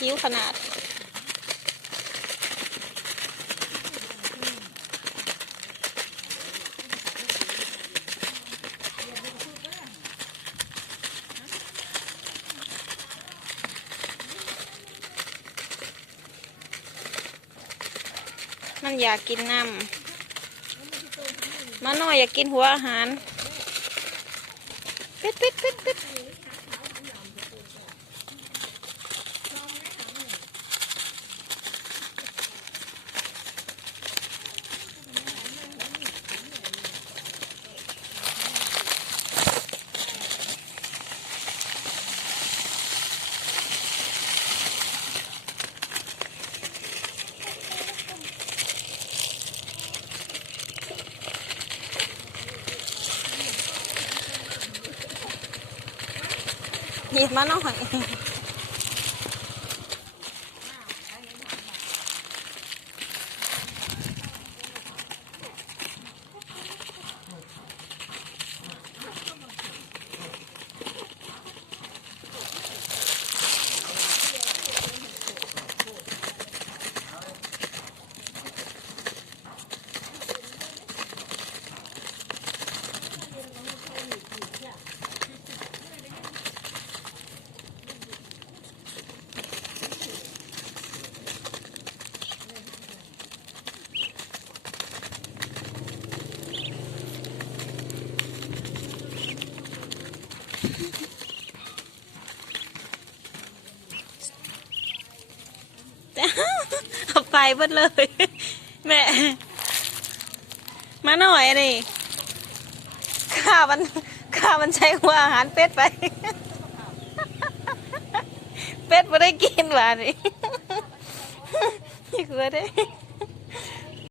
หิวขนาดมันอยากกินน้ำมาหน่อยอยากกินหัวอาหารปิดปิดปิดปิดหยิบมาหน่อยเอาไปหมดเลยแม่มาหน่อยนี่ข้ามันใช้หัวอาหารเป็ดไปเป็ดไม่ได้กินหวานนี่นี่คือได้